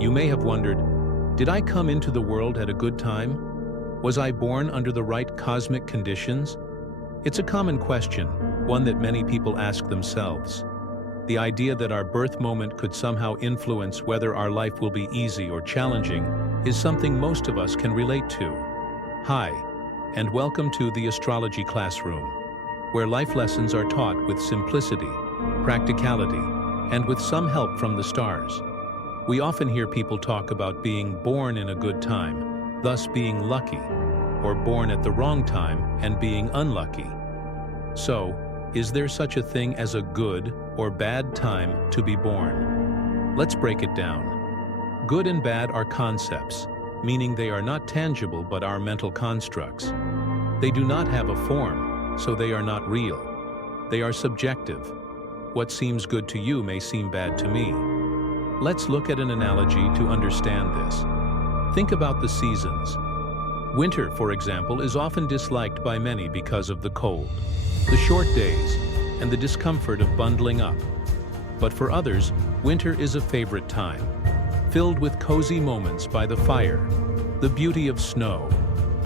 You may have wondered, did I come into the world at a good time? Was I born under the right cosmic conditions? It's a common question, one that many people ask themselves. The idea that our birth moment could somehow influence whether our life will be easy or challenging is something most of us can relate to. Hi, and welcome to the Astrology Classroom, where life lessons are taught with simplicity, practicality, and with some help from the stars. We often hear people talk about being born in a good time, thus being lucky, or born at the wrong time and being unlucky. So, is there such a thing as a good or bad time to be born? Let's break it down. Good and bad are concepts, meaning they are not tangible but are mental constructs. They do not have a form, so they are not real. They are subjective. What seems good to you may seem bad to me. Let's look at an analogy to understand this. Think about the seasons. Winter, for example, is often disliked by many because of the cold, the short days, and the discomfort of bundling up. But for others, winter is a favorite time, filled with cozy moments by the fire, the beauty of snow,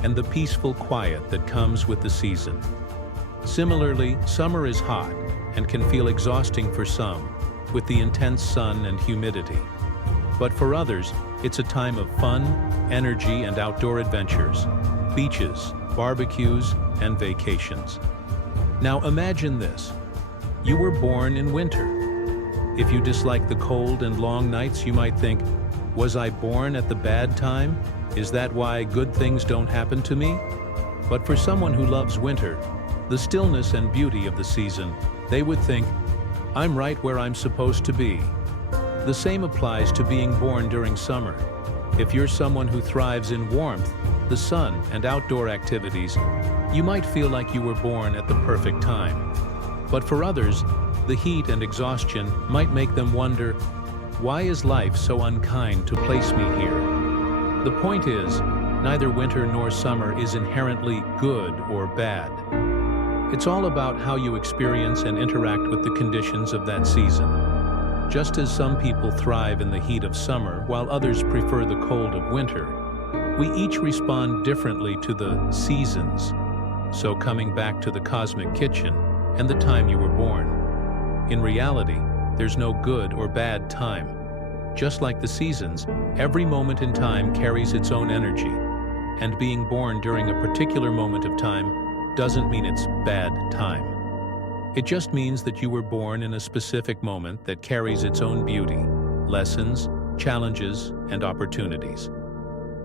and the peaceful quiet that comes with the season. Similarly, summer is hot and can feel exhausting for some, with the intense sun and humidity. But for others, it's a time of fun, energy, and outdoor adventures, beaches, barbecues, and vacations. Now imagine this. You were born in winter. If you dislike the cold and long nights, you might think, was I born at the bad time? Is that why good things don't happen to me? But for someone who loves winter, the stillness and beauty of the season, they would think, I'm right where I'm supposed to be. The same applies to being born during summer. If you're someone who thrives in warmth, the sun, and outdoor activities, you might feel like you were born at the perfect time. But for others, the heat and exhaustion might make them wonder, why is life so unkind to place me here? The point is, neither winter nor summer is inherently good or bad. It's all about how you experience and interact with the conditions of that season. Just as some people thrive in the heat of summer while others prefer the cold of winter, we each respond differently to the seasons. So coming back to the cosmic kitchen and the time you were born. In reality, there's no good or bad time. Just like the seasons, every moment in time carries its own energy, and being born during a particular moment of time doesn't mean it's bad time. It just means that you were born in a specific moment that carries its own beauty, lessons, challenges, and opportunities.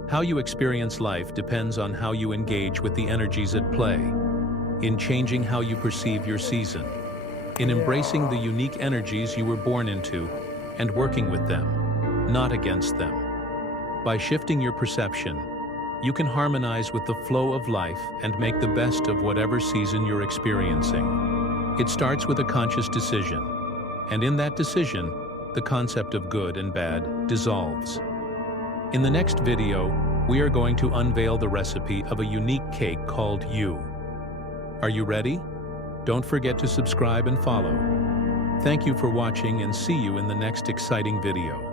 How you experience life depends on how you engage with the energies at play, in changing how you perceive your season, in embracing the unique energies you were born into and working with them, not against them. By shifting your perception, you can harmonize with the flow of life and make the best of whatever season you're experiencing. It starts with a conscious decision, and in that decision, the concept of good and bad dissolves. In the next video, we are going to unveil the recipe of a unique cake called You. Are you ready? Don't forget to subscribe and follow. Thank you for watching and see you in the next exciting video.